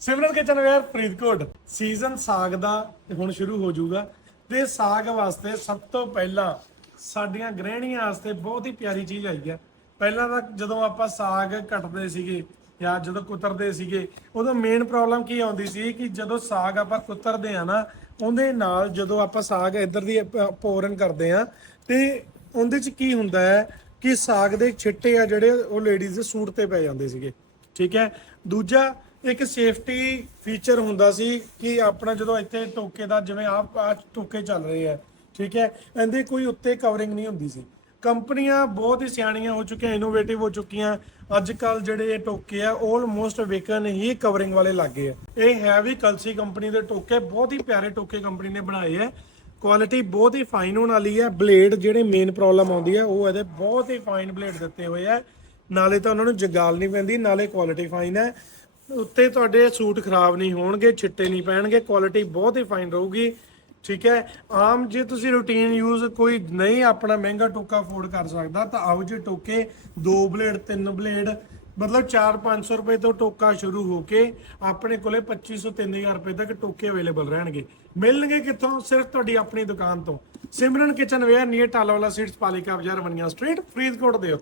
ਸਿਮਰਨ kitchen wear Faridkot. Season ਸਾਗ ਦਾ ਹੁਣ ਸ਼ੁਰੂ ਹੋ ਜਾਊਗਾ। ਤੇ ਸਾਗ ਵਾਸਤੇ ਸਭ ਤੋਂ ਪਹਿਲਾਂ ਸਾਡੀਆਂ ਗ੍ਰਹਿਣੀਆਂ ਵਾਸਤੇ ਬਹੁਤ ਹੀ ਪਿਆਰੀ ਚੀਜ਼ ਆਈ ਹੈ ਪਹਿਲਾਂ ਤਾਂ ਜਦੋਂ ਆਪਾਂ ਸਾਗ ਕੱਟਦੇ ਸੀਗੇ ਜਾਂ ਜਦੋਂ ਕੁਤਰਦੇ ਸੀਗੇ, ਉਦੋਂ ਮੇਨ ਪ੍ਰੋਬਲਮ ਕੀ ਆਉਂਦੀ ਸੀ ਕਿ ਜਦੋਂ ਸਾਗ ਆਪਾਂ ਕੁਤਰਦੇ ਆ ਨਾ, ਉਹਦੇ ਨਾਲ ਜਦੋਂ ਆਪਾਂ ਸਾਗ ਇੱਧਰ ਦੀ ਪ- ਪੋਰਨ ਕਰਦੇ ਆ, ਤੇ ਉਹਦੇ ਚ ਕੀ ਹੁੰਦਾ ਹੈ ਕਿ ਸਾਗ ਦੇ ਛਿੱਟੇ ਆ ਜਿਹੜੇ ਉਹ ਲੇਡੀਜ਼ ਦੇ ਸੂਟ ਤੇ ਪੈ ਜਾਂਦੇ ਸੀਗੇ। ਠੀਕ ਹੈ? ਦੂਜਾ ਇੱਕ ਸੇਫਟੀ ਫੀਚਰ ਹੁੰਦਾ ਸੀ ਕਿ ਆਪਣਾ ਜਦੋਂ ਇੱਥੇ ਟੋਕੇ ਦਾ ਜਿਵੇਂ ਆਪ ਆ ਟੋਕੇ ਚੱਲ ਰਹੇ ਆ, ਠੀਕ ਹੈ, ਇਹਦੇ ਕੋਈ ਉੱਤੇ ਕਵਰਿੰਗ ਨਹੀਂ ਹੁੰਦੀ ਸੀ। ਕੰਪਨੀਆਂ ਬਹੁਤ ਹੀ ਸਿਆਣੀਆਂ ਹੋ ਚੁੱਕੀਆਂ ਇਨੋਵੇਟਿਵ ਹੋ ਚੁੱਕੀਆਂ। ਅੱਜ ਕੱਲ ਜਿਹੜੇ ਇਹ ਟੋਕੇ ਆ ਆਲਮੋਸਟ ਵਿਕਨ ਹੀ ਕਵਰਿੰਗ ਵਾਲੇ ਲੱਗੇ ਆ। ਇਹ ਹੈ ਵੀ ਕਲਸੀ ਕੰਪਨੀ ਦੇ ਟੋਕੇ, ਬਹੁਤ ਹੀ ਪਿਆਰੇ ਟੋਕੇ ਕੰਪਨੀ ਨੇ ਬਣਾਏ ਆ। ਕੁਆਲਿਟੀ ਬਹੁਤ ਹੀ ਫਾਈਨ ਹੋਣ ਵਾਲੀ ਹੈ ਬਲੇਡ ਜਿਹੜੇ ਮੇਨ ਪ੍ਰੋਬਲਮ ਆਉਂਦੀ ਹੈ ਉਹ ਇਹਦੇ ਬਹੁਤ ਹੀ ਫਾਈਨ ਬਲੇਡ ਦਿੱਤੇ ਹੋਏ ਆ। ਨਾਲੇ ਤਾਂ ਉਹਨਾਂ ਨੂੰ ਜਗਾਲ ਨਹੀਂ ਪੈਂਦੀ, ਨਾਲੇ ਕੁਆਲਿਟੀ ਫਾਈਨ ਹੈ ਉੱਤੇ ਤੁਹਾਡੇ ਸੂਟ ਖਰਾਬ ਨਹੀਂ ਹੋਣਗੇ ਛਿੱਟੇ ਨਹੀਂ ਪੈਣਗੇ ਕੁਆਲਿਟੀ ਬਹੁਤ ਹੀ ਫਾਈਨ ਰਹੂਗੀ, ਠੀਕ ਹੈ? ਆਮ ਜੇ ਤੁਸੀਂ ਰੂਟੀਨ ਯੂਜ਼ ਕੋਈ ਨਹੀਂ ਆਪਣਾ ਮਹਿੰਗਾ ਟੋਕਾ ਅਫੋਰਡ ਕਰ ਸਕਦਾ, ਤਾਂ ਆਓ ਜੇ ਟੋਕੇ ਦੋ ਬਲੇਡ ਤਿੰਨ ਬਲੇਡ ਮਤਲਬ 4-500 ਰੁਪਏ ਤੋਂ ਟੋਕਾ ਸ਼ੁਰੂ ਹੋ ਕੇ ਆਪਣੇ ਕੋਲੇ 2500 3000 ਰੁਪਏ ਤੱਕ ਟੋਕੇ ਅਵੇਲੇਬਲ ਰਹਿਣਗੇ। ਮਿਲਣਗੇ ਕਿੱਥੋਂ? ਸਿਰਫ ਤੁਹਾਡੀ ਆਪਣੀ ਦੁਕਾਨ ਤੋਂ। Simran kitchen wear near Talawala ਸੀਟਸ ਪਾਲਿਕਾ ਬਾਜ਼ਾਰ, ਵਨੀਆ ਸਟਰੀਟ ਫਰੀਦਕੋਟ ਦੇ ਉੱਤੇ।